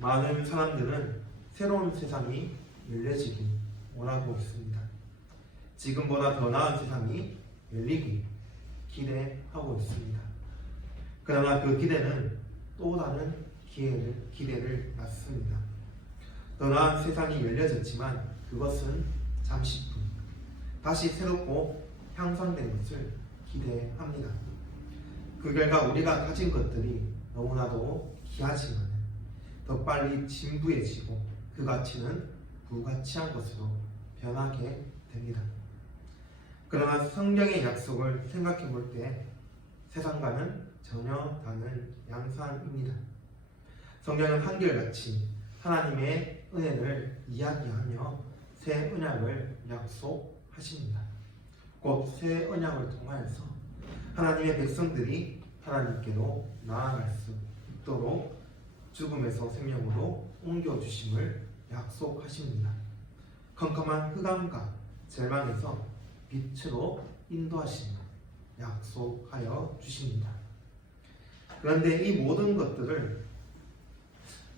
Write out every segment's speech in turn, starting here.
많은 사람들은 새로운 세상이 열려지길 원하고 있습니다. 지금보다 더 나은 세상이 열리길 기대하고 있습니다. 그러나 그 기대는 또 다른 기대를 낳습니다. 더 나은 세상이 열려졌지만 그것은 잠시뿐 다시 새롭고 향상된 것을 기대합니다. 그 결과 우리가 가진 것들이 너무나도 귀하지만 더 빨리 진부해지고 그 가치는 불가치한 것으로 변하게 됩니다. 그러나 성경의 약속을 생각해 볼 때 세상과는 전혀 다른 양상입니다. 성경은 한결같이 하나님의 은혜를 이야기하며 새 언약을 약속하십니다. 곧 새 언약을 통하여서 하나님의 백성들이 하나님께로 나아갈 수 있도록 죽음에서 생명으로 옮겨주심을 약속하십니다. 컴컴한 흑암과 절망에서 빛으로 인도하심을 약속하여 주십니다. 그런데 이 모든 것들을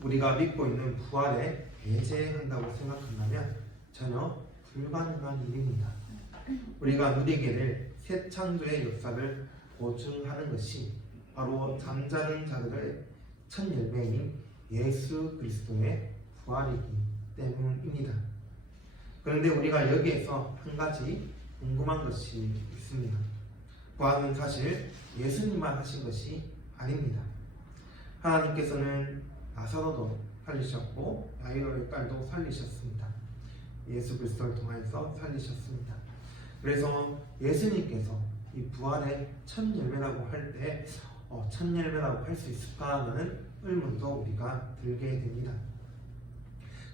우리가 믿고 있는 부활에 배제한다고 생각한다면 전혀 불가능한 일입니다. 우리가 누리게 될 새 창조의 역사를 보증하는 것이 바로 잠자는 자들의 첫 열매인 예수 그리스도의 부활이기 때문입니다. 그런데 우리가 여기에서 한 가지 궁금한 것이 있습니다. 부활은 사실 예수님만 하신 것이 아닙니다. 하나님께서는 나사로도 살리셨고 야이로의 딸도 살리셨습니다. 예수 그리스도를 통해서 살리셨습니다. 그래서 예수님께서 이 부활의 첫 열매라고 할 때 첫 열매라고 할 수 있을까 하는 의문도 우리가 들게 됩니다.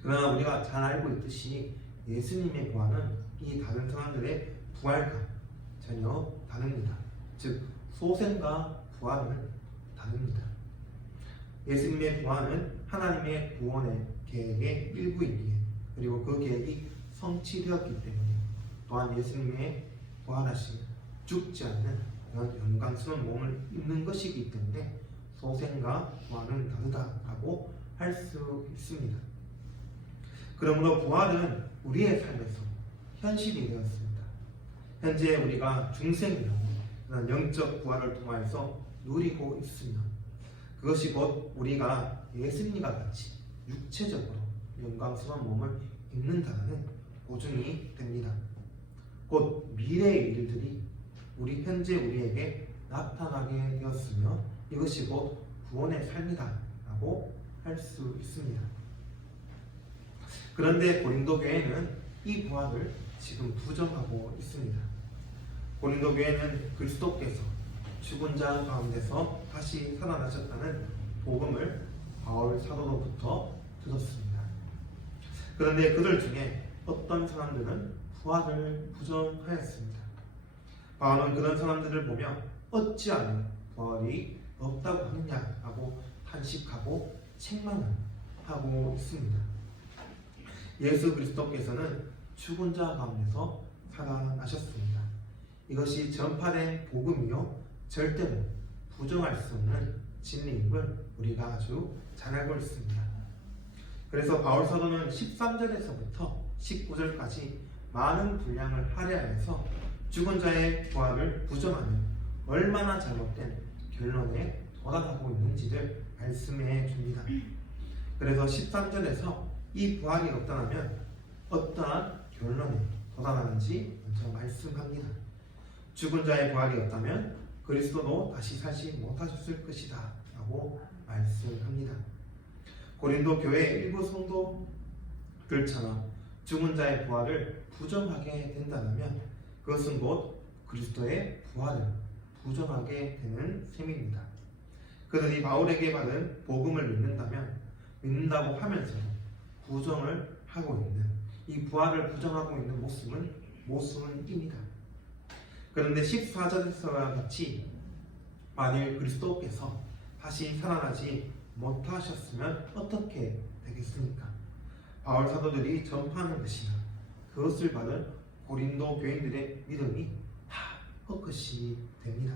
그러나 우리가 잘 알고 있듯이 예수님의 부활은 이 다른 사람들의 부활과 전혀 다릅니다. 즉 소생과 부활은 다릅니다. 예수님의 부활은 하나님의 구원의 계획의 일부이기에 그리고 그 계획이 성취되었기 때문에 또한 예수님의 부활하신 죽지 않는 영광스러운 몸을 입는 것이기 때문에 소생과 부활은 다르다라고 할 수 있습니다. 그러므로 부활은 우리의 삶에서 현실이 되었습니다. 현재 우리가 중생이라고 영적 부활을 통하여서 누리고 있으며 그것이 곧 우리가 예수님과 같이 육체적으로 영광스러운 몸을 입는다는 보증이 됩니다. 곧 미래의 일들이 우리 현재 우리에게 나타나게 되었으며 이것이 곧 구원의 삶이다 라고 할 수 있습니다. 그런데 고린도 교회는 이 부활을 지금 부정하고 있습니다. 고린도 교회는 그리스도께서 죽은 자 가운데서 다시 살아나셨다는 복음을 바울 사도로부터 들었습니다. 그런데 그들 중에 어떤 사람들은 부활을 부정하였습니다. 바울은 그런 사람들을 보며 어찌하여 부활이 없다고 하느냐라고 탄식하고 책망하고 있습니다. 예수 그리스도께서는 죽은 자 가운데서 살아나셨습니다. 이것이 전파된 복음이요 절대로 부정할 수 없는 진리임을 우리가 아주 잘 알고 있습니다. 그래서 바울 사도는 13절에서부터 19절까지 많은 분량을 할애하여서 죽은 자의 부활을 부정하는 얼마나 잘못된 결론에 도달하고 있는지를 말씀해 줍니다. 그래서 13절에서 이 부활이 없다면 어떠한 결론에 도달하는지 먼저 말씀합니다. 죽은 자의 부활이 없다면 그리스도도 다시 살지 못하셨을 것이다 라고 말씀합니다. 고린도 교회 일부 성도들처럼 죽은 자의 부활을 부정하게 된다면 그것은 곧 그리스도의 부활을 부정하게 되는 셈입니다. 그들이 바울에게 받은 복음을 믿는다고 하면서도 부정을 하고 있는 이 부활을 부정하고 있는 모순입니다. 그런데 14절에서와 같이 만일 그리스도께서 다시 살아나지 못하셨으면 어떻게 되겠습니까? 바울 사도들이 전파하는 것이나 그것을 받은 고린도 교인들의 믿음이 다 헛것이 됩니다.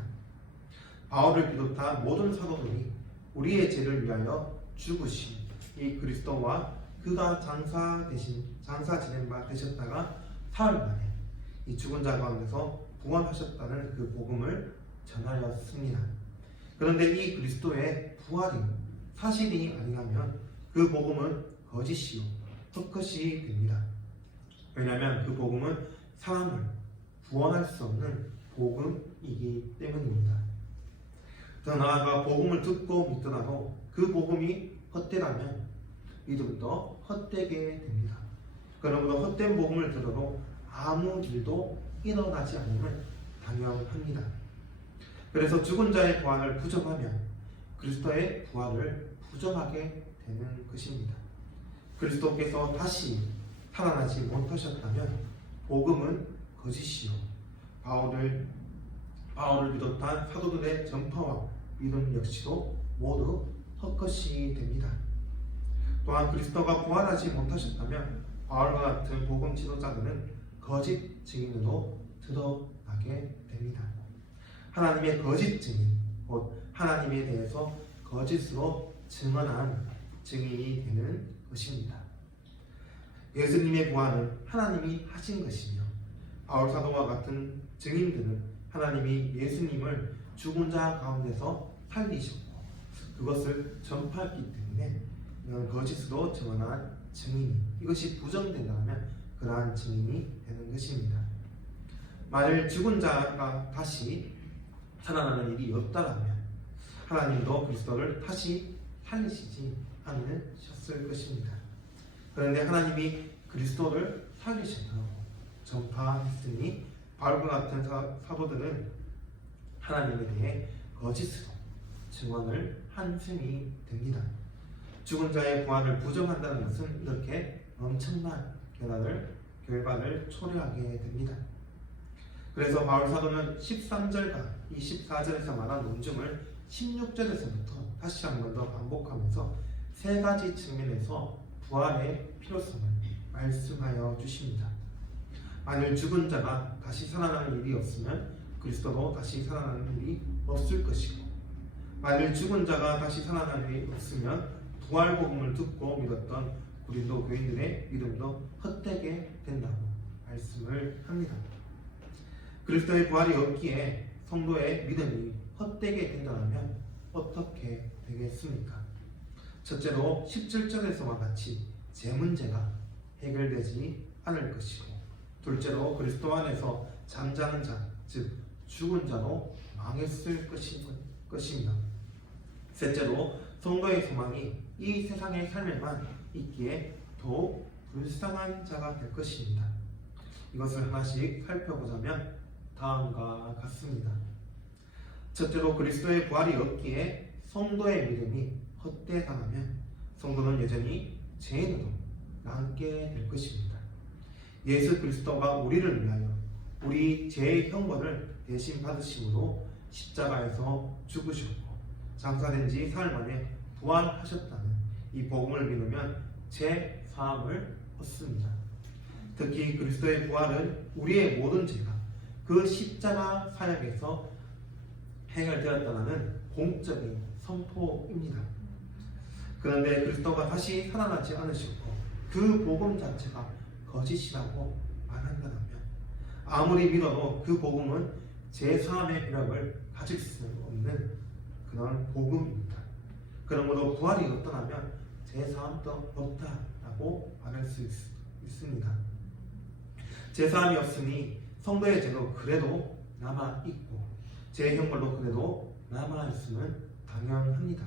바울을 비롯한 모든 사도들이 우리의 죄를 위하여 죽으신 이 그리스도와 그가 장사 지낸 바 되셨다가 사흘 만에 이 죽은 자 가운데서 부활하셨다는 그 복음을 전하였습니다. 그런데 이 그리스도의 부활이 사실이 아니라면 그 복음은 거짓이요 헛것이 됩니다. 왜냐하면 그 복음은 사람을 구원할 수 없는 복음이기 때문입니다. 더 나아가 복음을 듣고 믿더라도 그 복음이 헛되라면 믿음도 헛되게 됩니다. 그러므로 헛된 복음을 들어도 아무 일도 일어나지 않음은 당연합니다. 그래서 죽은 자의 부활을 부정하면 그리스도의 부활을 부정하게 되는 것입니다. 그리스도께서 다시 살아나지 못하셨다면 복음은 거짓이요 바울을 비롯한 사도들의 전파와 믿음 역시도 모두 헛것이 됩니다. 또한 그리스도가 부활하지 못하셨다면 바울과 같은 복음 지도자들은 거짓 증인으로 드러나게 됩니다. 하나님의 거짓 증인, 곧 하나님에 대해서 거짓으로 증언한 증인이 되는 것입니다. 예수님의 부활은 하나님이 하신 것이며 바울 사도와 같은 증인들은 하나님이 예수님을 죽은 자 가운데서 살리셨고 그것을 전파했기 때문에 거짓으로 증언한 증인, 이것이 부정된다면 그러한 증인이 되는 것입니다. 만일 죽은 자가 다시 살아나는 일이 없다면 하나님도 그리스도를 다시 살리시지 않으셨을 것입니다. 그런데 하나님이 그리스도를 살리셨다고 전파했으니 바울과 같은 사도들은 하나님에 대해 거짓으로 증언을 한 셈이 됩니다. 죽은 자의 부활을 부정한다는 것은 이렇게 엄청난 결과를 초래하게 됩니다. 그래서 바울 사도는 13절과 24절에서 말한 논증을 16절에서부터 다시 한 번 더 반복하면서 세 가지 측면에서 부활의 필요성을 말씀하여 주십니다. 만일 죽은 자가 다시 살아나는 일이 없으면 그리스도도 다시 살아나는 일이 없을 것이고, 만일 죽은 자가 다시 살아나는 일이 없으면 부활 복음을 듣고 믿었던 고린도 교인들의 믿음도 헛되게 된다고 말씀을 합니다. 그리스도의 부활이 없기에 성도의 믿음이 헛되게 된다면 어떻게 되겠습니까? 첫째로 17절에서와 같이 제 문제가 해결되지 않을 것이고, 둘째로 그리스도 안에서 잠자는 자, 즉 죽은 자로 망했을 것이며, 셋째로 성도의 소망이 이 세상의 삶에만 있기에 더욱 불쌍한 자가 될 것입니다. 이것을 하나씩 살펴보자면 다음과 같습니다. 첫째로 그리스도의 부활이 없기에 성도의 믿음이 헛되당하면 성도는 여전히 죄인으로 남게 될 것입니다. 예수 그리스도가 우리를 위하여 우리 죄의 형벌을 대신 받으심으로 십자가에서 죽으셨고 장사된 지 사흘 만에 부활하셨다는 이 복음을 믿으면 죄 사함을 얻습니다. 특히 그리스도의 부활은 우리의 모든 죄가 그 십자가 사역에서 해결되었다는 공적인 선포입니다. 그런데 그리스도가 다시 살아나지 않으셨고 그 복음 자체가 거짓이라고 말한다면 아무리 믿어도 그 복음은 제3의 위력을 가질 수 없는 그런 복음입니다. 그러므로 부활이 없다면 제3도 없다라고 말할 수 있습니다. 제3이 없으니 성도의 죄도 그래도 남아있고 제 형벌도 그래도 남아있음은 당연합니다.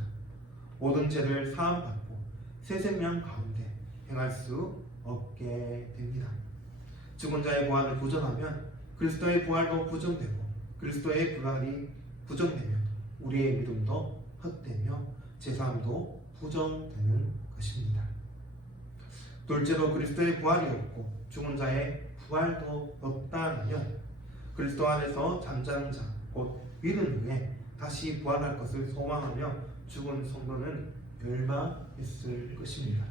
모든 죄를 사함받고 새 생명 가운데 행할 수 없게 됩니다. 죽은 자의 부활을 부정하면 그리스도의 부활도 부정되고 그리스도의 부활이 부정되면 우리의 믿음도 헛되며 제3도 부정되는 것입니다. 둘째로 그리스도의 부활이 없고 죽은 자의 부활도 없다면 그리스도 안에서 잠자는 자, 곧 믿음 후에 다시 부활할 것을 소망하며 죽은 성도는 멸망했을 것입니다.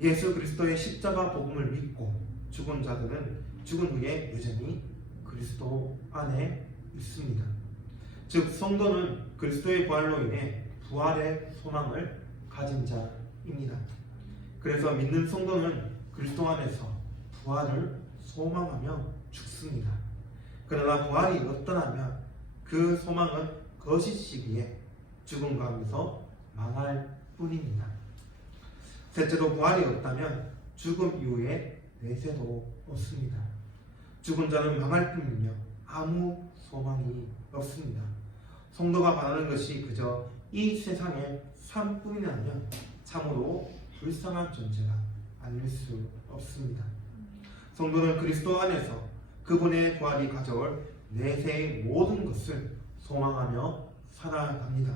예수 그리스도의 십자가 복음을 믿고 죽은 자들은 죽은 후에 여전히 그리스도 안에 있습니다. 즉 성도는 그리스도의 부활로 인해 부활의 소망을 가진 입니다. 그래서 믿는 성도는 그리스도 안에서 부활을 소망하며 죽습니다. 그러나 부활이 없더라면 그 소망은 거짓이기에 죽음 가운데서 망할 뿐입니다. 셋째로 부활이 없다면 죽음 이후에 내세도 없습니다. 죽은 자는 망할 뿐이며 아무 소망이 없습니다. 성도가 바라는 것이 그저 이 세상의 삶뿐이라면 참으로 불쌍한 존재가 아닐 수 없습니다. 성도는 그리스도 안에서 그분의 부활이 가져올 내세의 모든 것을 소망하며 살아갑니다.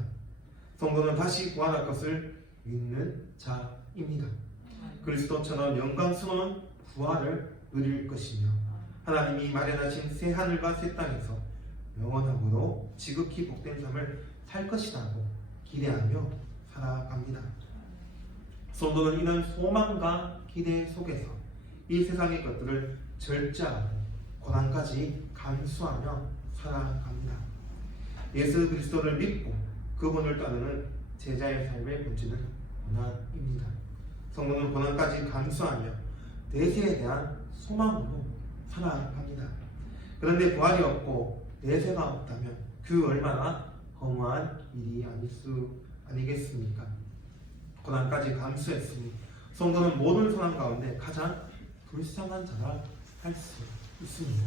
성도는 다시 부활할 것을 믿는 자입니다. 그리스도처럼 영광스러운 부활을 누릴 것이며 하나님이 마련하신 새 하늘과 새 땅에서 영원하고도 지극히 복된 삶을 살 것이라고 기대하며 살아갑니다. 성도는 이런 소망과 기대 속에서 이 세상의 것들을 절제하고 고난까지 감수하며 살아갑니다. 예수 그리스도를 믿고 그분을 따르는 제자의 삶의 본질은 고난입니다. 성도는 고난까지 감수하며 내세에 대한 소망으로 살아갑니다. 그런데 부활이 없고 내세가 없다면 그 얼마나 허무한 일이 아니겠습니까? 고난까지 감수했으니 성도는 모든 사람 가운데 가장 불쌍한 자라 할 수 있습니다.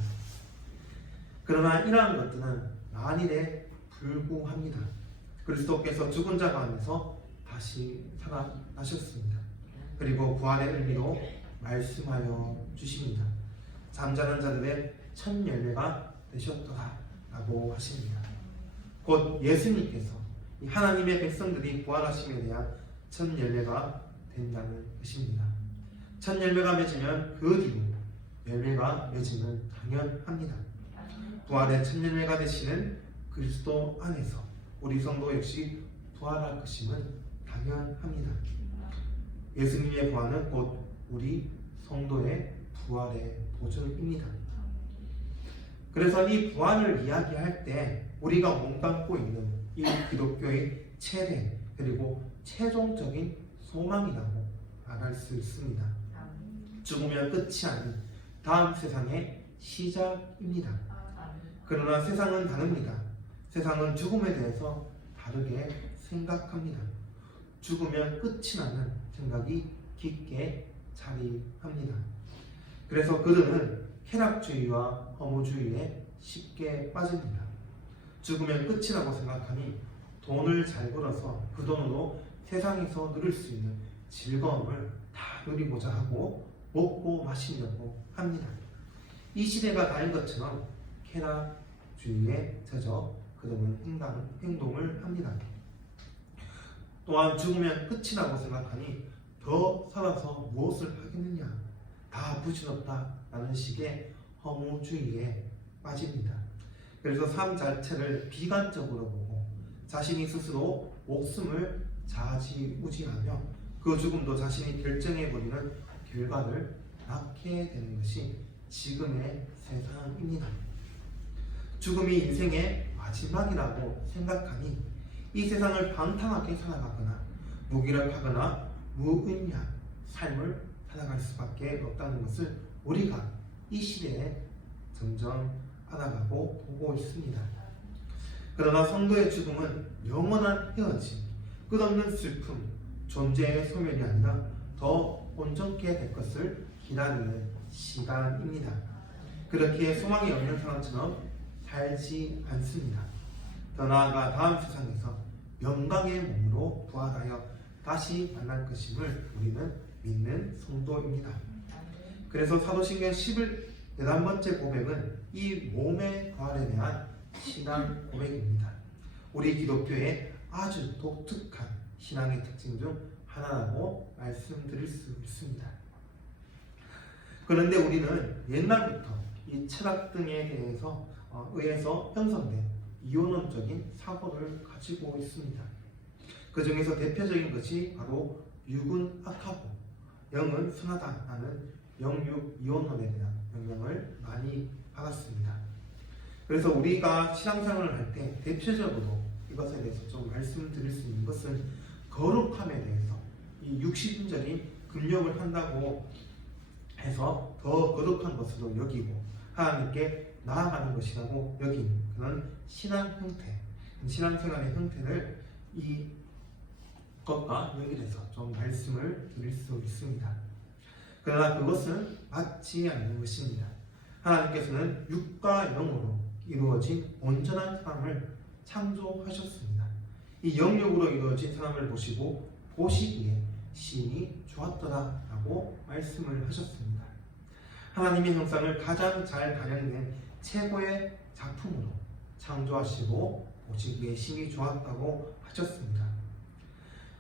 그러나 이러한 것들은 만일에 불구합니다. 그리스도께서 죽은 자 가운데서 다시 살아나셨습니다. 그리고 부활의 의미로 말씀하여 주십니다. 잠자는 자들의 첫 열매가 되셨더라 라고 하십니다. 곧 예수님께서 하나님의 백성들이 부활하심에 대한 첫 열매가 된다는 것입니다. 첫 열매가 맺으면 그 뒤로 열매가 맺으면 당연합니다. 부활의 첫 열매가 되시는 그리스도 안에서 우리 성도 역시 부활할 것임은 당연합니다. 예수님의 부활은 곧 우리 성도의 부활의 보증입니다. 그래서 이 부활을 이야기할 때 우리가 몸담고 있는 이 기독교의 최대 그리고 최종적인 소망이라고 말할 수 있습니다. 죽으면 끝이 아닌 다음 세상의 시작입니다. 그러나 세상은 다릅니다. 세상은 죽음에 대해서 다르게 생각합니다. 죽으면 끝이 나는 생각이 깊게 자리합니다. 그래서 그들은 쾌락주의와 허무주의에 쉽게 빠집니다. 죽으면 끝이라고 생각하니 돈을 잘 벌어서 그 돈으로 세상에서 누릴 수 있는 즐거움을 다 누리고자 하고 먹고 마시려고 합니다. 이 시대가 다인 것처럼 쾌락주의에 젖어 그들은 행동을 합니다. 또한 죽으면 끝이라고 생각하니 더 살아서 무엇을 하겠느냐, 다 부질없다라는 식의 허무주의에 빠집니다. 그래서 삶 자체를 비관적으로 보고 자신이 스스로 목숨을 좌지우지하며 그 죽음도 자신이 결정해버리는 결과를 낳게 되는 것이 지금의 세상입니다. 죽음이 인생의 마지막이라고 생각하니 이 세상을 방탕하게 살아가거나 무기력하거나 무의미한 삶을 살아갈 수밖에 없다는 것을 우리가 이 시대에 점점 알아가고 보고 있습니다. 그러나 성도의 죽음은 영원한 헤어짐, 끝없는 슬픔, 존재의 소멸이 아니라 더 온전케 될 것을 기다리는 시간입니다. 그렇게 소망이 없는 사람처럼 살지 않습니다. 더 나아가 다음 세상에서 영광의 몸으로 부활하여 다시 만날 것임을 우리는 믿는 성도입니다. 그래서 사도신경 11번째 고백은 이 몸의 부활에 대한 신앙 고백입니다. 우리 기독교의 아주 독특한 신앙의 특징 중 하나라고 말씀드릴 수 있습니다. 그런데 우리는 옛날부터 이 철학 등에 의해서 형성된 이원론적인 사고를 가지고 있습니다. 그 중에서 대표적인 것이 바로 육은 악하고 영은 선하다라는 영육 이원론에 대한 영향을 많이 받았습니다. 그래서 우리가 신앙생활을 할 때 대표적으로 이것에 대해서 좀 말씀드릴 수 있는 것은 거룩함에 대해서 이 육신적인 금욕을 한다고 해서 더 거룩한 것으로 여기고 하나님께 나아가는 것이라고 여기는 그런 신앙 형태, 신앙생활의 형태를 이 것과 연결해서 좀 말씀을 드릴 수 있습니다. 그러나 그것은 맞지 않는 것입니다. 하나님께서는 육과 영으로 이루어진 온전한 사람을 창조하셨습니다. 이 영육으로 이루어진 사람을 보시기에 시인이 좋았더라라고 말씀을 하셨습니다. 하나님의 형상을 가장 잘 반영된 최고의 작품으로 창조하시고 보시기에 심히 좋았다고 하셨습니다.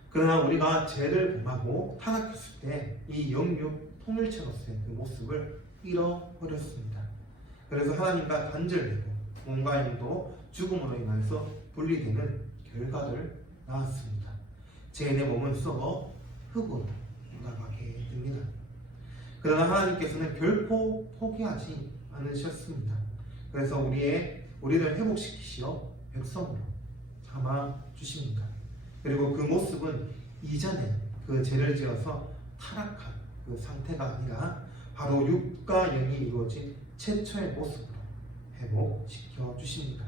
그러나 우리가 죄를 범하고 타락했을 때 이 영육 통일체로서의 그 모습을 잃어버렸습니다. 그래서 하나님과 단절되고 몸과 영도 죽음으로 인해서 분리되는 결과를 낳았습니다. 죄인의 몸은 썩어 흙으로 나가게 됩니다. 그러나 하나님께서는 결코 포기하지 않으셨습니다. 그래서 우리를 회복시키시어 백성으로 삼아 주십니다. 그리고 그 모습은 이전에 그 죄를 지어서 타락한 그 상태가 아니라 바로 육과 영이 이루어진 최초의 모습으로 회복시켜 주십니다.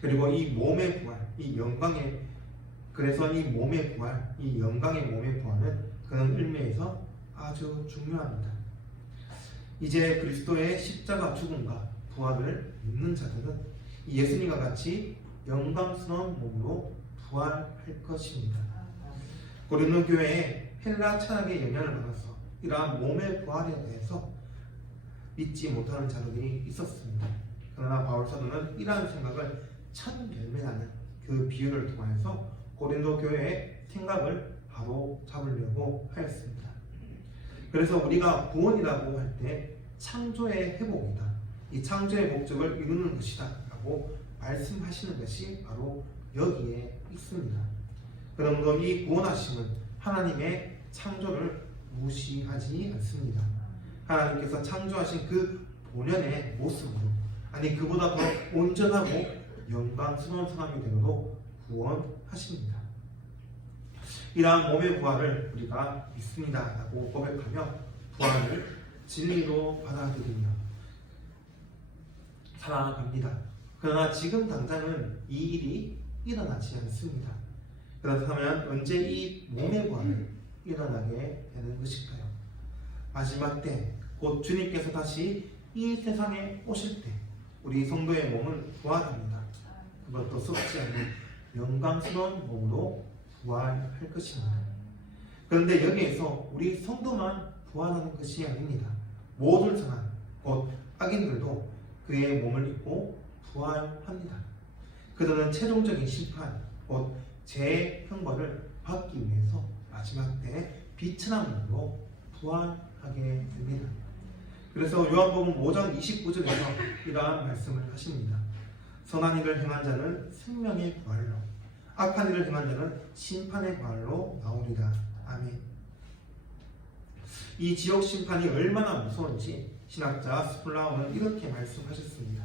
그리고 이 몸의 부활, 그래서 이 몸의 부활, 이 영광의 몸의 부활은 그런 의미에서 아주 중요합니다. 이제 그리스도의 십자가 죽음과 부활을 믿는 자들은 예수님과 같이 영광스러운 몸으로 부활할 것입니다. 고린도 교회에 헬라 철학의 영향을 받아서 이러한 몸의 부활에 대해서 믿지 못하는 자들이 있었습니다. 그러나 바울 사도는 이러한 생각을 천멸매하는 그 비유를 통해서 고린도 교회의 생각을 바로 잡으려고 하였습니다. 그래서 우리가 구원이라고 할 때 창조의 회복이다, 이 창조의 목적을 이루는 것이다 라고 말씀하시는 것이 바로 여기에 있습니다. 그러므로 이 구원하심은 하나님의 창조를 무시하지 않습니다. 하나님께서 창조하신 그 본연의 모습으로, 아니 그보다 더 온전하고 영광스러운 사람이 되도록 구원하십니다. 이러한 몸의 부활을 우리가 믿습니다 라고 고백하며 부활을 진리로 받아들이며 살아갑니다. 그러나 지금 당장은 이 일이 일어나지 않습니다. 그렇다면 언제 이 몸의 부활이 일어나게 되는 것일까요? 마지막 때, 곧 주님께서 다시 이 세상에 오실 때 우리 성도의 몸은 부활합니다. 그것도 썩지 않는 영광스러운 몸으로 부활할 것입니다. 그런데 여기에서 우리 성도만 부활하는 것이 아닙니다. 모든 사람, 곧 악인들도 그의 몸을 입고 부활합니다. 그들은 최종적인 심판, 곧 죄의 형벌을 받기 위해서 마지막 때 비천한 몸으로 부활하게 됩니다. 그래서 요한복음 5장 29절에서 이러한 말씀을 하십니다. 선한 일을 행한 자는 생명의 부활로, 악한 일을 행한 자는 심판의 부활로 나오리라. 아멘. 이 지옥 심판이 얼마나 무서운지 신학자 스폴라우는 이렇게 말씀하셨습니다.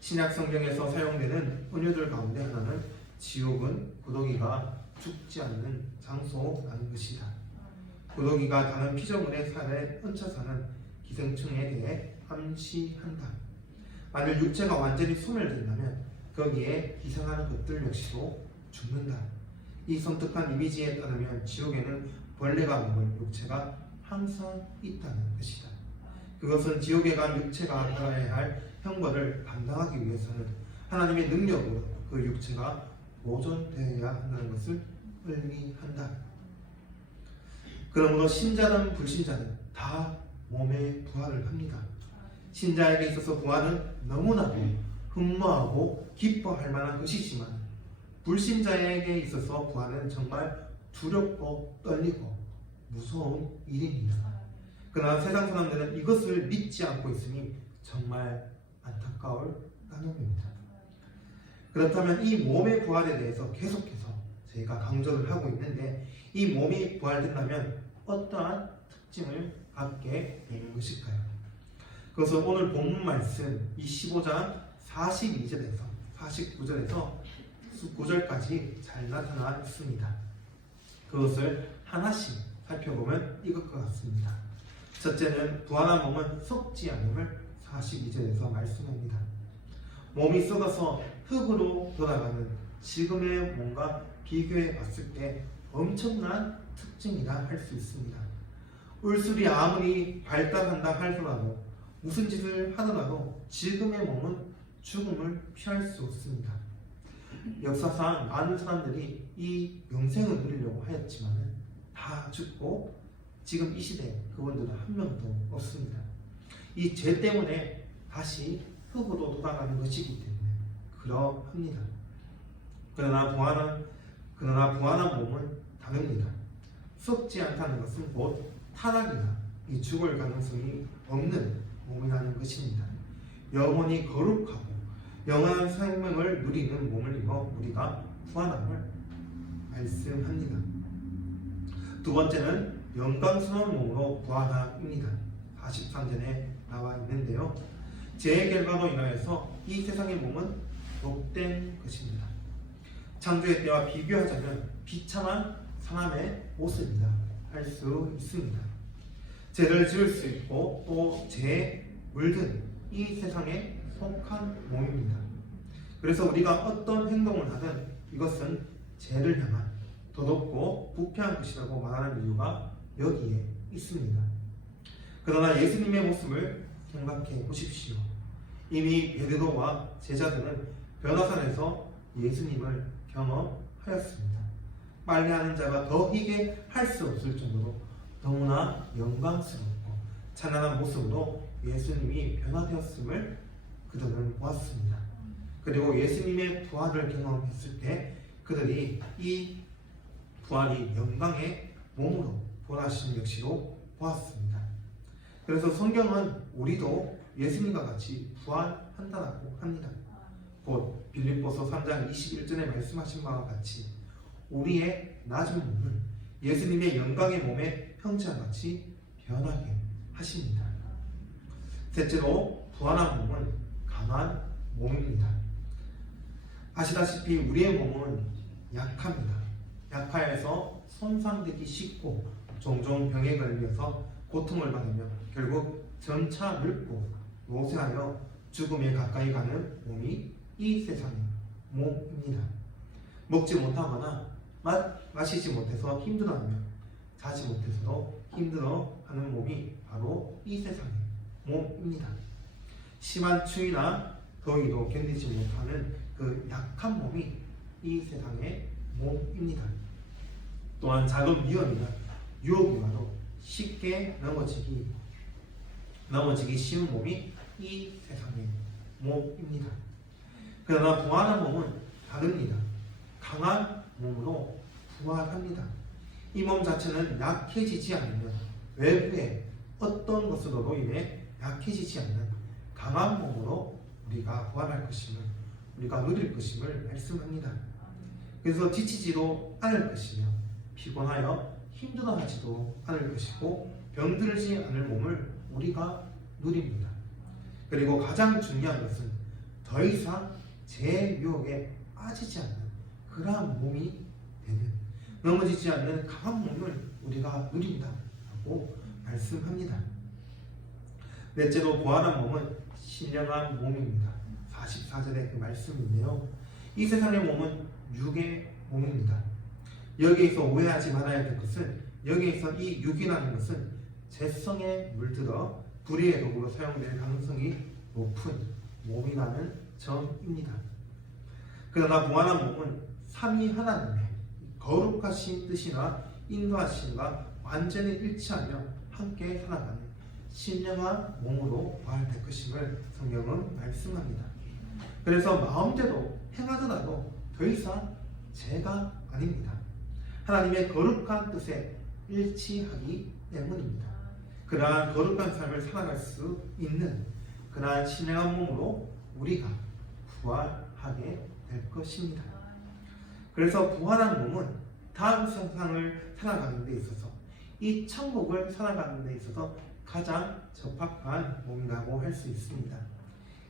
신약 성경에서 사용되는 은유들 가운데 하나는 지옥은 고독이가 죽지 않는 장소라는 것이다. 고독이가 다른 피조물의 살에 얹혀 사는 기생충에 대해 암시한다. 만일 육체가 완전히 소멸된다면 거기에 기생하는 것들 역시도 죽는다. 이 섬뜩한 이미지에 따르면 지옥에는 벌레가 먹을 육체가 항상 있다는 것이다. 그것은 지옥에 간 육체가 받아야 할 형벌을 감당하기 위해서는 하나님의 능력으로 그 육체가 보존되어야 한다는 것을 의미한다. 그러므로 신자든 불신자든 다 몸의 부활을 합니다. 신자에게 있어서 부활은 너무나도 흠모하고 기뻐할 만한 것이지만 불신자에게 있어서 부활은 정말 두렵고 떨리고 무서운 일입니다. 그러나 세상 사람들은 이것을 믿지 않고 있으니 정말 안타까울 따름입니다. 그렇다면 이 몸의 부활에 대해서 계속해서 저희가 강조를 하고 있는데, 이 몸이 부활된다면 어떠한 특징을 갖게 되는 것일까요? 그것은 오늘 본문 말씀 이 15장 42절에서 49절에서 9절까지 잘 나타나 있습니다. 그것을 하나씩 살펴보면 이것과 같습니다. 첫째는 부활한 몸은 썩지 않음을 42절에서 말씀합니다. 몸이 썩어서 흙으로 돌아가는 지금의 몸과 비교해 봤을 때 엄청난 특징이라 할 수 있습니다. 울술이 아무리 발달한다 할지라도 무슨 짓을 하더라도 지금의 몸은 죽음을 피할 수 없습니다. 역사상 많은 사람들이 이 영생을 누리려고 하였지만 다 죽고 지금 이 시대에 그분들은 한 명도 없습니다. 이 죄 때문에 다시 흙으로 돌아가는 것이기 때문에 그러합니다. 그러나 부활한 몸은 다릅니다. 썩지 않다는 것은 곧 타락이나 이 죽을 가능성이 없는 몸이라는 것입니다. 영원히 거룩하고 영원한 생명을 누리는 몸을 입어 우리가 부활함을 말씀합니다. 두 번째는 영광스러운 몸으로 부활함입니다. 43절에 나와 있는데요. 죄의 결과로 인하여서 이 세상의 몸은 욕된 것입니다. 창조의 때와 비교하자면 비참한 사람의 모습이라 할 수 있습니다. 죄를 지을 수 있고 또 죄에 물든 이 세상에 속한 몸입니다. 그래서 우리가 어떤 행동을 하든 이것은 죄를 향한 더럽고 부패한 것이라고 말하는 이유가 여기에 있습니다. 그러나 예수님의 모습을 생각해 보십시오. 이미 베드로와 제자들은 변화산에서 예수님을 경험하였습니다. 빨래하는 자가 더 희게 할 수 없을 정도로 너무나 영광스럽고 찬란한 모습으로 예수님이 변화되었음을 그들은 보았습니다. 그리고 예수님의 부활을 경험했을 때 그들이 이 부활이 영광의 몸으로 부활하신 역시로 보았습니다. 그래서 성경은 우리도 예수님과 같이 부활한다고 합니다. 곧 빌립보서 3장 21절에 말씀하신 바와 같이 우리의 낮은 몸을 예수님의 영광의 몸의 형체와 같이 변하게 하십니다. 셋째로 부활한 몸은 강한 몸입니다. 아시다시피 우리의 몸은 약합니다. 약하여서 손상되기 쉽고 종종 병에 걸려서 고통을 받으며 결국 점차 늙고 노쇠하여 죽음에 가까이 가는 몸이 이 세상의 몸입니다. 먹지 못하거나 마시지 못해서 힘들어하며 자지 못해서도 힘들어하는 몸이 바로 이 세상의 몸입니다. 심한 추위나 더위도 견디지 못하는 그 약한 몸이 이 세상의 몸입니다. 또한 작은 위험이나 유혹이 와도 쉽게 넘어지기 쉬운 몸이 이 세상의 몸입니다. 그러나 부활한 몸은 다릅니다. 강한 몸으로 부활합니다. 이 몸 자체는 약해지지 않으면 외부의 어떤 것으로도 인해 약해지지 않는 강한 몸으로 우리가 부활할 것임을 우리가 누릴 것임을 말씀합니다. 그래서 지치지도 않을 것이며 피곤하여 힘들어하지도 않을 것이고 병들지 않을 몸을 우리가 누립니다. 그리고 가장 중요한 것은 더 이상 제 유혹에 빠지지 않는 그러한 몸이 되는 넘어지지 않는 강한 몸을 우리가 누린다고 말씀합니다. 넷째로 부활한 몸은 신령한 몸입니다. 44절의 그 말씀인데요. 이 세상의 몸은 육의 몸입니다. 여기에서 오해하지 말아야 될 것은 여기에서 이 육이라는 것은 죄성에 물들어 불의의 도구로 사용될 가능성이 높은 몸이라는 점입니다. 그러나 부활한 몸은 삼위 하나님의 거룩하신 뜻이나 인도하심과 완전히 일치하며 함께 살아가는 신령한 몸으로 부활될 것임을 성경은 말씀합니다. 그래서 마음대로 행하더라도 더 이상 죄가 아닙니다. 하나님의 거룩한 뜻에 일치하기 때문입니다. 그러한 거룩한 삶을 살아갈 수 있는 그러한 신령한 몸으로 우리가 부활하게 될 것입니다. 그래서 부활한 몸은 다음 세상을 살아가는 데 있어서 이 천국을 살아가는 데 있어서 가장 적합한 몸이라고 할 수 있습니다.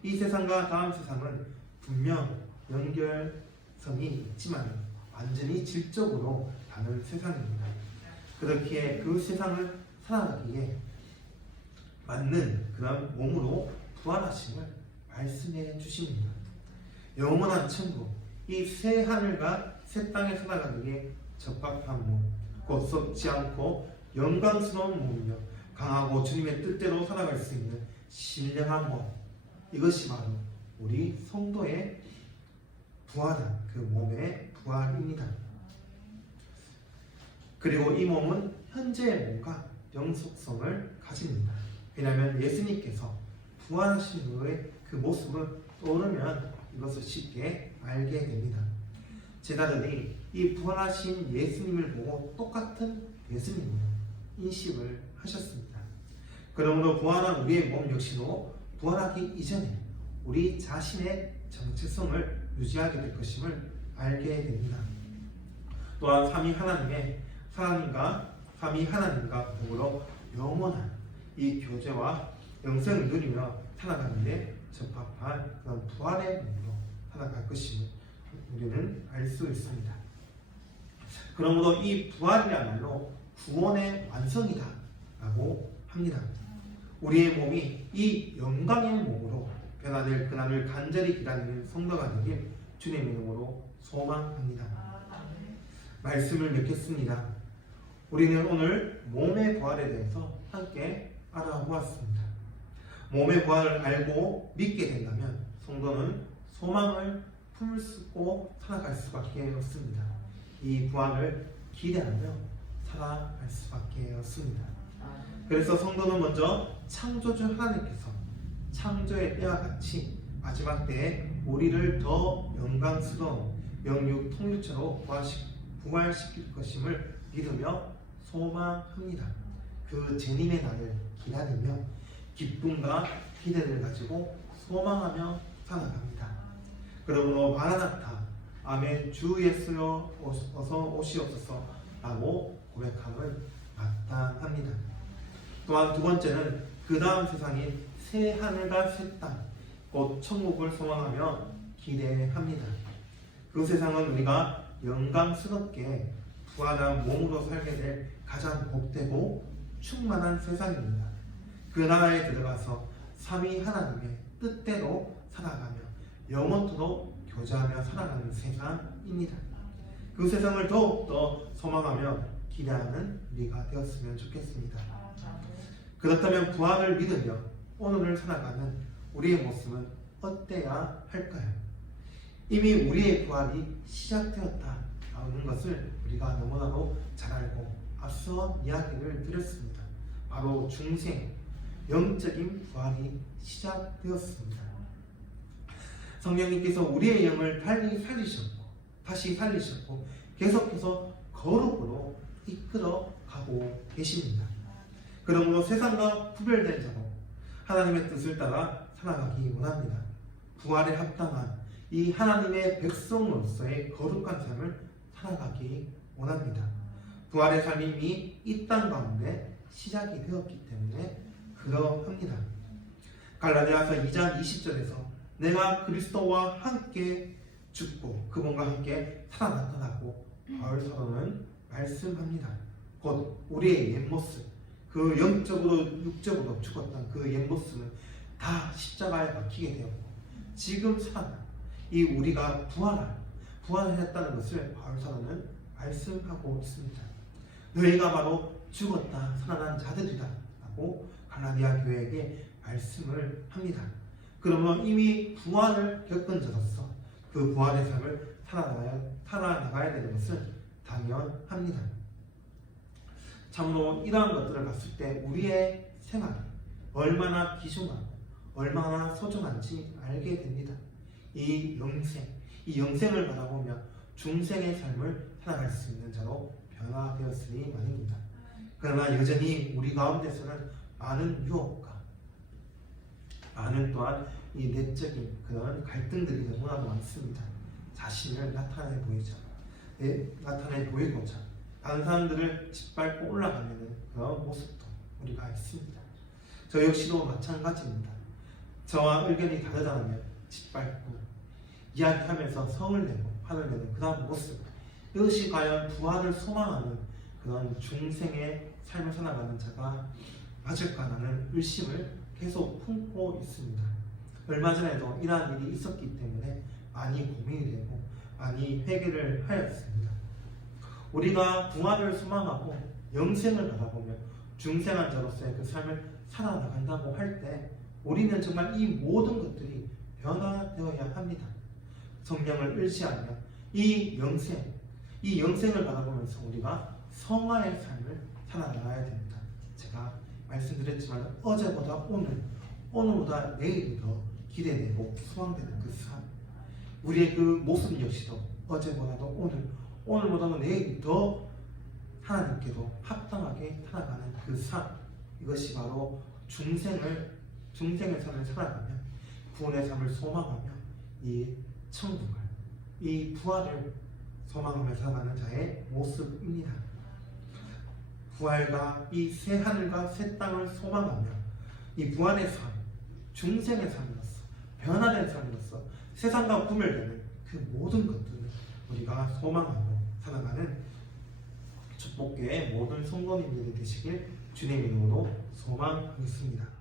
이 세상과 다음 세상은 분명 연결성이 있지만 완전히 질적으로 다른 세상입니다. 그렇기에 그 세상을 살아가기에 맞는 그런 몸으로 부활하심을 말씀해 주십니다. 영원한 천국, 이 새 하늘과 새 땅에 살아가기에 적합한 몸, 곧 썩지 않고 영광스러운 몸이며 강하고 주님의 뜻대로 살아갈 수 있는 신령한 몸, 이것이 바로 우리 성도의 부활한 그 몸의 부활입니다. 그리고 이 몸은 현재의 몸과 영속성을 가집니다. 왜냐하면 예수님께서 부활하신 후의 그 모습을 떠오르면 이것을 쉽게 알게 됩니다. 제자들이 이 부활하신 예수님을 보고 똑같은 예수님으로 인식을 하셨습니다. 그러므로 부활한 우리의 몸 역시도 부활하기 이전에 우리 자신의 정체성을 유지하게 될 것임을 알게 됩니다. 또한 삼위 하나님과 더불어 영원한 이 교제와 영생을 누리며 살아가는 데 적합한 그런 부활의 몸으로 살아갈 것임을 우리는 알 수 있습니다. 그러므로 이 부활이야말로 구원의 완성이다 라고 합니다. 우리의 몸이 이 영광의 몸으로 변화될 그날을 간절히 기다리는 성도가 되길 주님의 이름으로 소망합니다. 말씀을 맺겠습니다. 우리는 오늘 몸의 부활에 대해서 함께 알아보았습니다. 몸의 부활을 알고 믿게 된다면 성도는 소망을 품고 살아갈 수밖에 없습니다. 이 부활을 기대하며 살아갈 수밖에 없습니다. 그래서 성도는 먼저 창조주 하나님께서 창조의 때와 같이 마지막 때에 우리를 더 영광스러운 영육 통일체로 부활시킬 것임을 믿으며 소망합니다. 그 재림의 날을 기다리며 기쁨과 기대를 가지고 소망하며 살아갑니다. 그러므로 마라나타, 아멘, 주 예수여 어서 오시옵소서 라고 고백함을 마땅합니다. 또한 두 번째는 그 다음 세상인 새 하늘과 새 땅, 곧 천국을 소망하며 기대합니다. 그 세상은 우리가 영광스럽게 부활한 몸으로 살게 될 가장 복되고 충만한 세상입니다. 그 나라에 들어가서 삼위 하나님의 뜻대로 살아가며 영원토록 교제하며 살아가는 세상입니다. 그 세상을 더욱더 소망하며 기대하는 우리가 되었으면 좋겠습니다. 그렇다면 부활을 믿으며 오늘을 살아가는 우리의 모습은 어때야 할까요? 이미 우리의 부활이 시작되었다는 것을 우리가 너무나도 잘 알고 앞서 이야기를 드렸습니다. 바로 중생, 영적인 부활이 시작되었습니다. 성령님께서 우리의 영을 다시 살리셨고 계속해서 거룩으로 이끌어 가고 계십니다. 그러므로 세상과 구별된 자로 하나님의 뜻을 따라 살아가기 원합니다. 부활에 합당한 이 하나님의 백성으로서의 거룩한 삶을 살아가기 원합니다. 부활의 삶이 이 땅 가운데 시작이 되었기 때문에 그러합니다. 갈라디아서 2장 20절에서 내가 그리스도와 함께 죽고 그분과 함께 살아나타나고 바울 사도는 말씀합니다. 곧 우리의 옛모습, 그 영적으로 육적으로 죽었던 그 옛모습은 다 십자가에 박히게 되었고 지금 살아나 이 우리가 부활했다는 것을 바울 사도는 말씀하고 있습니다. 너희가 바로 죽었다 살아난 자들이다 라고 갈라디아 교회에게 말씀을 합니다. 그러면 이미 부활을 겪은 자로서 그 부활의 삶을 살아나가야 되는 것은 당연합니다. 참으로 이러한 것들을 봤을 때 우리의 생활이 얼마나 귀중하고 얼마나 소중한지 알게 됩니다. 이 영생을 바라보며 중생의 삶을 살아갈 수 있는 자로 변화되었으니 말입니다. 그러나 여전히 우리 가운데서는 많은 유혹과 많은 또한 이 내적인 그런 갈등들이 너무나도 많습니다. 자신을 나타내 보이고자 다른 사람들을 짓밟고 올라가는 그런 모습도 우리가 있습니다. 저 역시도 마찬가지입니다. 저와 의견이 다르다면 짓밟고 이야기하면서 성을 내고 화를 내는 그런 모습, 이것이 과연 부활을 소망하는 그런 중생의 삶을 살아가는 자가 맞을까라는 의심을 계속 품고 있습니다. 얼마 전에도 이러한 일이 있었기 때문에 많이 고민이 되고 많이 회개를 하였습니다. 우리가 부활을 소망하고 영생을 바라보며 중생한 자로서의 그 삶을 살아나간다고 할 때 우리는 정말 이 모든 것들이 변화되어야 합니다. 성령을 의지하며 이 영생을 바라보면서 우리가 성화의 삶을 살아나가야 됩니다. 제가 말씀드렸지만 어제보다 오늘보다 내일이 더 기대되고 소망되는 그 삶, 우리의 그 모습 역시도 어제보다도 오늘보다도 내일이 더 하나님께도 합당하게 살아가는 그 삶, 이것이 바로 중생의 삶을 살아가며 구원의 삶을 소망하며 이 천국을, 이 부활을 소망하며 살아가는 자의 모습입니다. 부활과 이 새 하늘과 새 땅을 소망하며 이 부활의 삶, 중생의 삶으로서 변화된 삶으로서 세상과 구별되는 그 모든 것들을 우리가 소망하며 살아가는 축복교의 모든 성도님들이 되시길 주님의 이름으로 소망하겠습니다.